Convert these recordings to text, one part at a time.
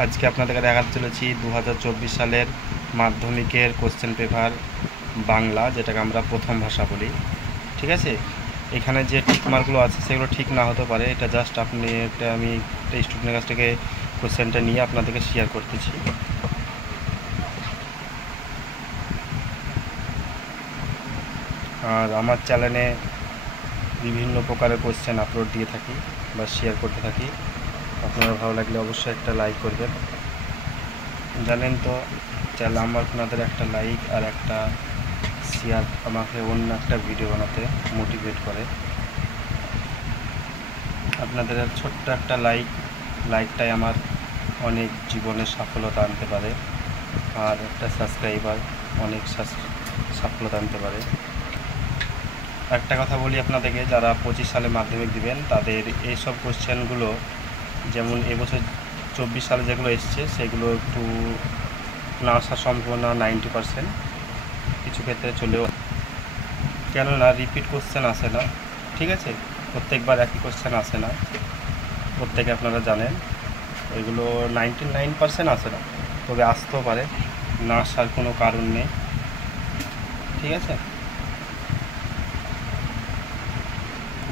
আজকে আপনাদেরকে দেখাতে চলেছি 2024 সালের মাধ্যমিকের কোশ্চেন পেপার বাংলা, যেটাকে আমরা প্রথম ভাষা বলি। ঠিক আছে, এখানে যে টিকমার্কগুলো আছে সেগুলো ঠিক না হতে পারে, এটা জাস্ট আমি একটা স্টুডেন্টের কাছ থেকে কোশ্চেনটা নিয়ে আপনাদেরকে শেয়ার করতেছি। আর আমার চ্যানেলে বিভিন্ন প্রকারের কোশ্চেন আপলোড দিয়ে থাকি বা শেয়ার করতে থাকি। আপনারা ভালো লাগলে অবশ্যই একটা লাইক করবেন। জানেন তো, চ্যানেল আমার আপনাদের একটা লাইক আর একটা শেয়ার আমাকে অন্য একটা ভিডিও বানাতে মোটিভেট করে। আপনাদের ছোট্ট একটা লাইকটাই আমার অনেক জীবনে সফলতা আনতে পারে, আর একটা সাবস্ক্রাইবার অনেক সফলতা আনতে পারে। একটা কথা বলি আপনাদেরকে, যারা 25 সালে মাধ্যমিক দিবেন তাদের এইসব কোশ্চেনগুলো, যেমন এবছর 24 সালে যেগুলো এসছে সেগুলো একটু না আসার সম্ভাবনা 90%, কিছু ক্ষেত্রে চলেও, কেননা রিপিট কোশ্চেন আসে না। ঠিক আছে, প্রত্যেকবার একই কোশ্চেন আসে না, প্রত্যেকে আপনারা জানেন। ওইগুলো 99% আসে না, তবে আসতেও পারে, না আসার কোনো কারণ নেই। ঠিক আছে,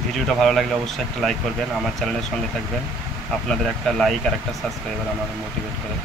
ভিডিওটা ভালো লাগলে অবশ্যই একটা লাইক করবেন, আমার চ্যানেলের সঙ্গে থাকবেন। আপনাদের একটা লাইক আর একটা সাবস্ক্রাইবার আমার মোটিভেট করে।